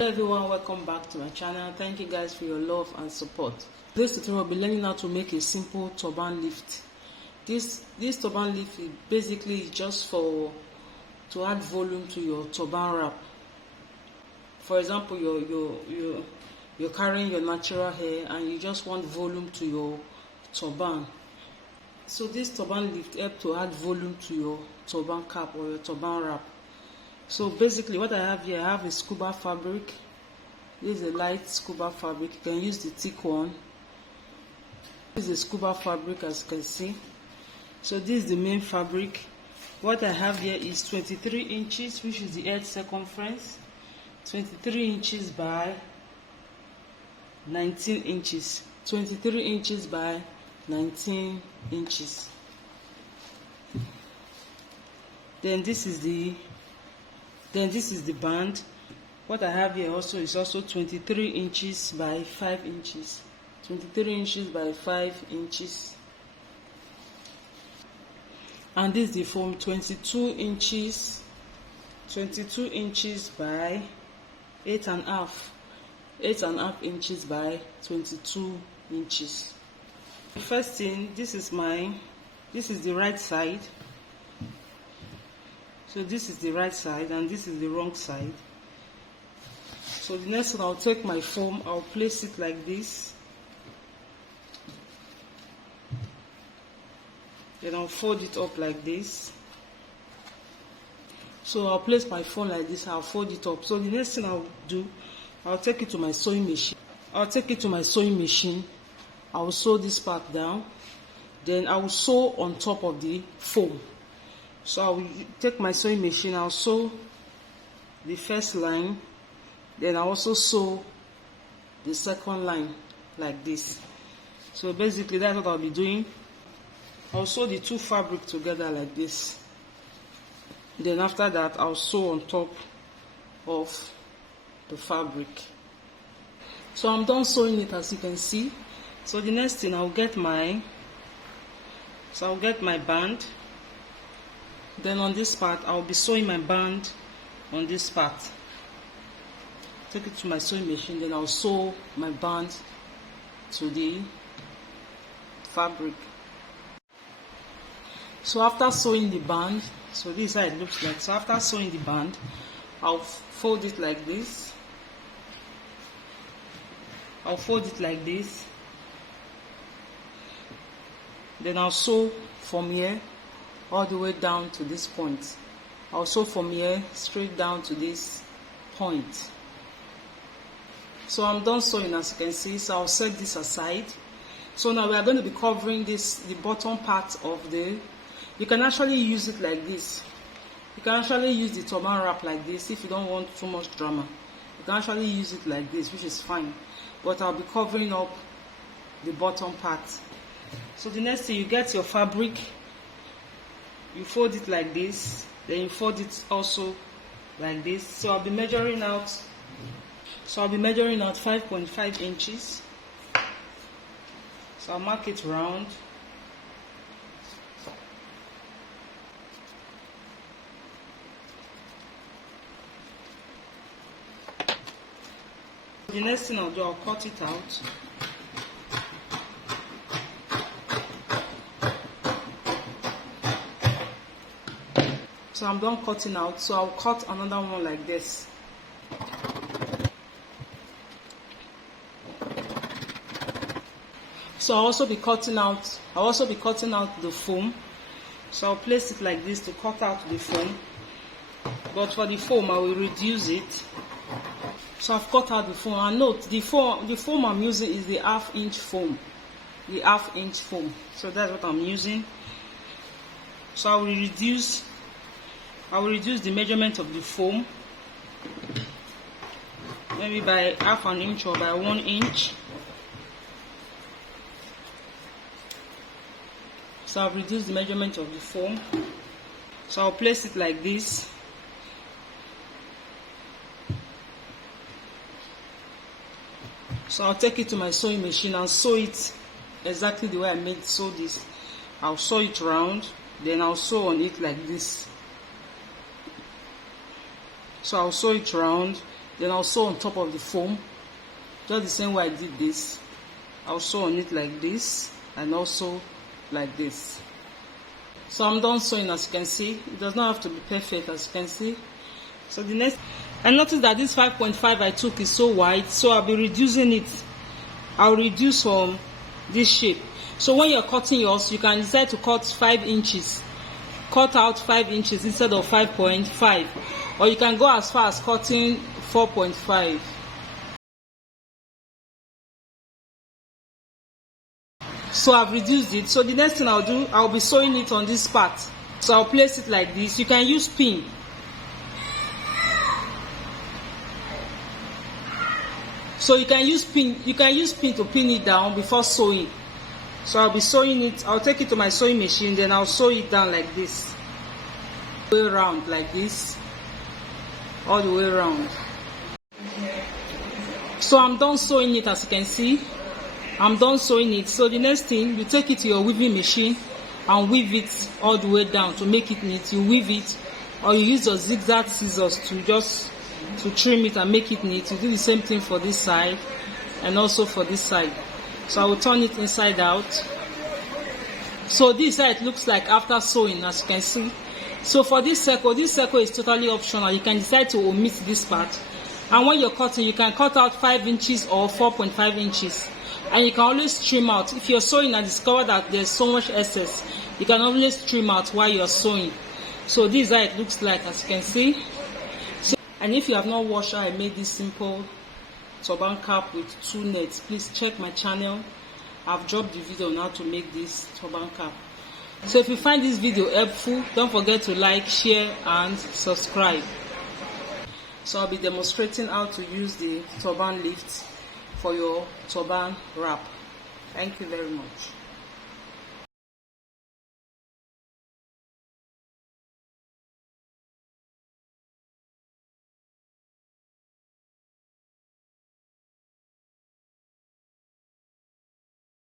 Hello everyone, welcome back to my channel. Thank you guys for your love and support. This tutorial will be learning how to make a simple turban lift. This turban lift is basically just to add volume to your turban wrap. For example, you're carrying your natural hair and you just want volume to your turban. So this turban lift helps to add volume to your turban cap or your turban wrap. So basically what I have here, I have a scuba fabric. This is a light scuba fabric. You can use the thick one. This is a scuba fabric, as you can see. So this is the main fabric. What I have here is 23 inches, which is the edge circumference. 23 inches by 19 inches. 23 inches by 19 inches. Then this is the band. What I have here also is also 23 inches by 5 inches. 23 inches by 5 inches. And this is the foam, 22 inches. 22 inches by 8.5. 8.5 inches by 22 inches. The first thing, this is the right side. So this is the right side and this is the wrong side. So the next one, I'll take my foam, I'll place it like this. Then I'll fold it up like this. So I'll place my foam like this, I'll fold it up. So the next thing I'll do, I'll take it to my sewing machine. I'll sew this part down. Then I will sew on top of the foam. So I will take my sewing machine, I'll sew the first line, then I also sew the second line like this. So basically that's what I'll be doing. I'll sew the two fabric together like this. Then after that I'll sew on top of the fabric. So I'm done sewing it, as you can see. So the next thing, I'll get my band. Then on this part, I'll be sewing my band on this part. Take it to my sewing machine, then I'll sew my band to the fabric. So after sewing the band, so this is how it looks like. So after sewing the band, I'll fold it like this. I'll fold it like this. Then I'll sew from here all the way down to this point. I'll sew from here straight down to this point. So I'm done sewing, as you can see. So I'll set this aside. So now we are going to be covering the bottom part of you can actually use it like this. You can actually use the turban wrap like this if you don't want too much drama. You can actually use it like this, which is fine. But I'll be covering up the bottom part. So the next thing, you get your fabric, you fold it like this, then you fold it also like this. So I'll be measuring out 5.5 inches. So I'll mark it round. The next thing I'll do, I'll cut it out. So I'm done cutting out, so I'll cut another one like this. So I'll also be cutting out the foam. So I'll place it like this to cut out the foam. But for the foam, I will reduce it. So I've cut out the foam. And note, the foam I'm using is the half-inch foam. The half-inch foam. So that's what I'm using. So I will reduce the measurement of the foam, maybe by half an inch or by 1 inch. So I've reduced the measurement of the foam. So I'll place it like this. So I'll take it to my sewing machine and sew it exactly the way I sew this. I'll sew it round, then I'll sew on it like this. So I'll sew it round, Then I'll sew on top of the foam, just the same way I did this. I'll sew on it like this and also like this. So I'm done sewing, as you can see. It does not have to be perfect, as you can see. So the next, I noticed that this 5.5 I took is so wide, so I'll be reducing it. I'll reduce from this shape. So when you're cutting yours, you can decide to cut 5 inches. Cut out 5 inches instead of 5.5, or you can go as far as cutting 4.5. So I've reduced it. So the next thing I'll do, I'll be sewing it on this part. So I'll place it like this. You can use pin. So you can use pin to pin it down before sewing. So I'll be sewing it. I'll take it to my sewing machine, then I'll sew it down like this, way around like this, all the way around. So I'm done sewing it, as you can see. I'm done sewing it. So the next thing, you take it to your weaving machine and weave it all the way down to make it neat. You weave it, or you use your zigzag scissors to trim it and make it neat. You do the same thing for this side and also for this side. So I will turn it inside out. So this is how it looks like after sewing, as you can see. So for this circle is totally optional. You can decide to omit this part. And when you're cutting, you can cut out 5 inches or 4.5 inches. And you can always trim out. If you're sewing and discover that there's so much excess, you can always trim out while you're sewing. So this is how it looks like, as you can see. So, and if you have not watched how I made this simple turban cap with 2 nets, please check my channel. I've dropped the video on how to make this turban cap. So if you find this video helpful, don't forget to like, share and subscribe. So I'll be demonstrating how to use the turban lift for your turban wrap. Thank you very much.